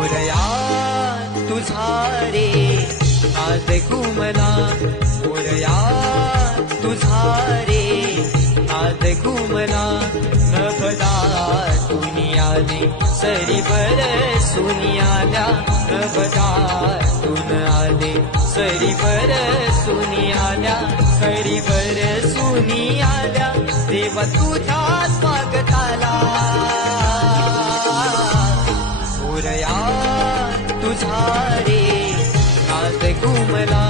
मोरया तुझा रे नाद घुमला, मोरया तुझा रे नाद घुमला. नभदा तुनी आले सरी बरसूनी आल्या, नभदा तुन आले सरी बरसूनी आल्या, सरी बरसूनी आल्या. देवा तुझ्या स्वागताला, मोरया तुझा रे नाद घुमला.